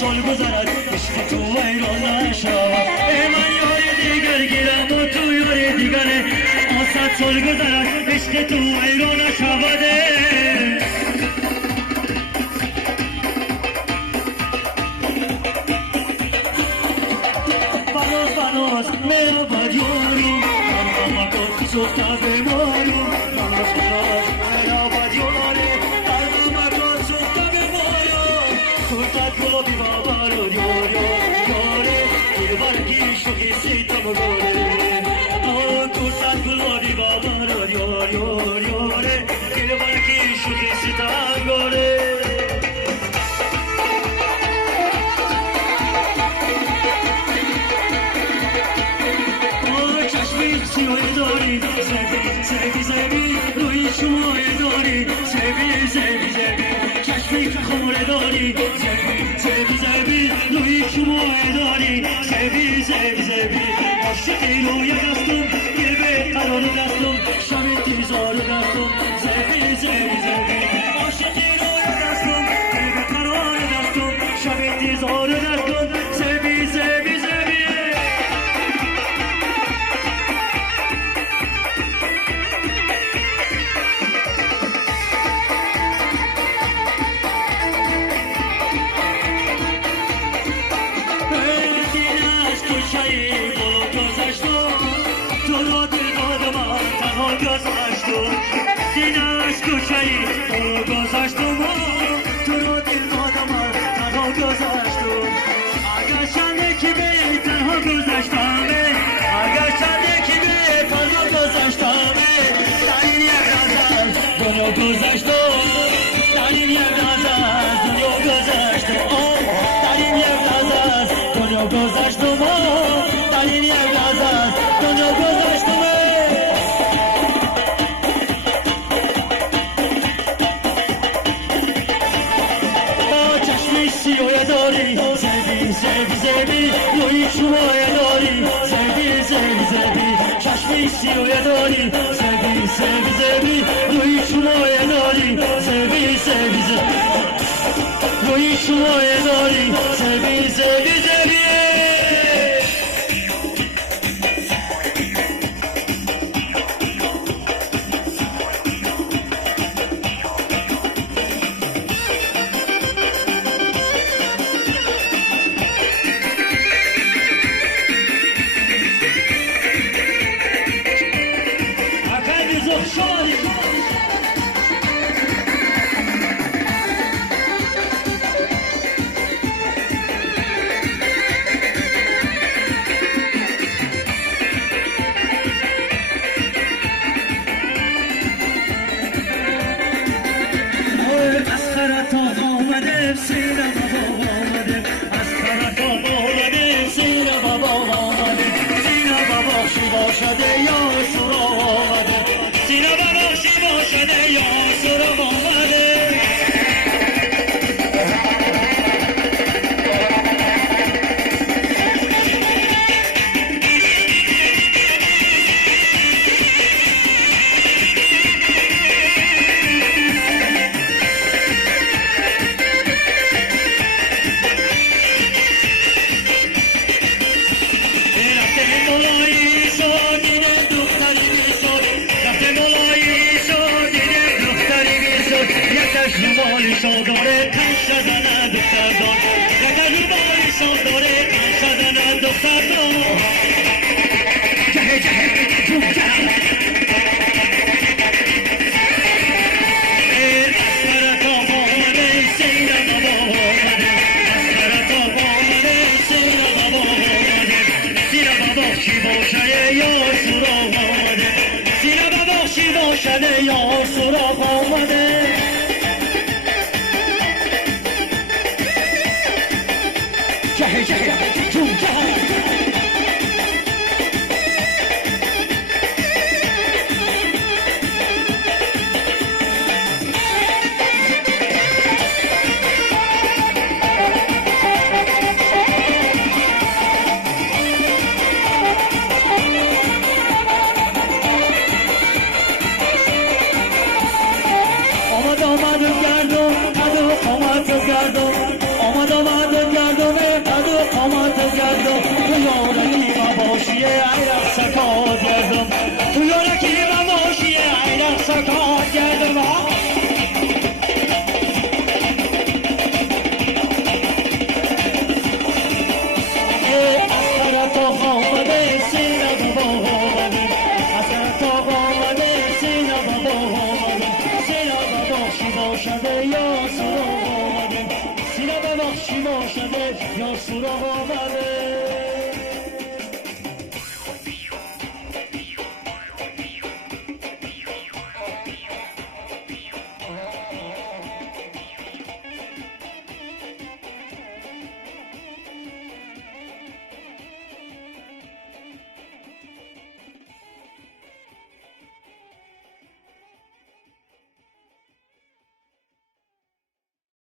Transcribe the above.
سال گذرد عشق تو ویران نشود من یاری دیگر گیرم و تو یاری دیگره 100 سال گذرد عشق تو ویران نشود بناز میرا بدیارو من کن سوخته بیمارو بناز میرا بدیارو من کن سوخته بیمارو سوخته گلابی بابارو یاره یه شوخی سیتم گاره سوخته گلابی بابارو یاره یه شوخی سیتم گاره سیوی داری زبی روی شمای داری زبی چشمی که خوره داری زبی روی شمای داری زبی عاشقی روی دستم گل به قرار دستم شب تیزار دستم زبی عاشقی روی دستم گل به قرار دستم شب تیزار دستم زبی دینش کشایی تو گذاشتم تو رو دل دادم تنها گذاشتم اگر شنده که به تنها گذاشتم اگر شنده که به تنها گذاشتم در این یک نظر دنیا گذاشتم در این یک نظر دنیا گذاشتم در این یک نظر دنیا گذاشتم در این یک نظر دنیا گذاشتم سیوی داری زبی روی شمای داری زبی چشمی سیوی داری زبی روی شمای داری زبی روی شمای داری زبی سینه بابا آمده از طرف آمده سینه بابا آمده سینه بابا شیوا شده یا سراغ آمده سینه بابا شیوا شده یا سراغ آمده شو داره تن شدن دختردان یکر روبای شو داره تن شدن دختردان جه جه جون جه اسکر تا بامده سیر بابا آمده اسکر تا بامده سیر بابا آمده سیر بابا شیوا شده یا سراغ آمده سیر بابا شیوا شده یا سراغ آمده جه جه جون جه آمد و گردم ادو آمد و گردم آمد و گردم ادو آمد و گردم تو یارکی مباشیه ایرق سکات گردم تو یارکی مباشیه ایرق سکات گردم اسکر تا آمده سینه بابا آمده اسکر تا آمده سینه بابا آمده شیوا شده یا سراغ آمده سینه ببخش شیوا شده یا سراغ آمده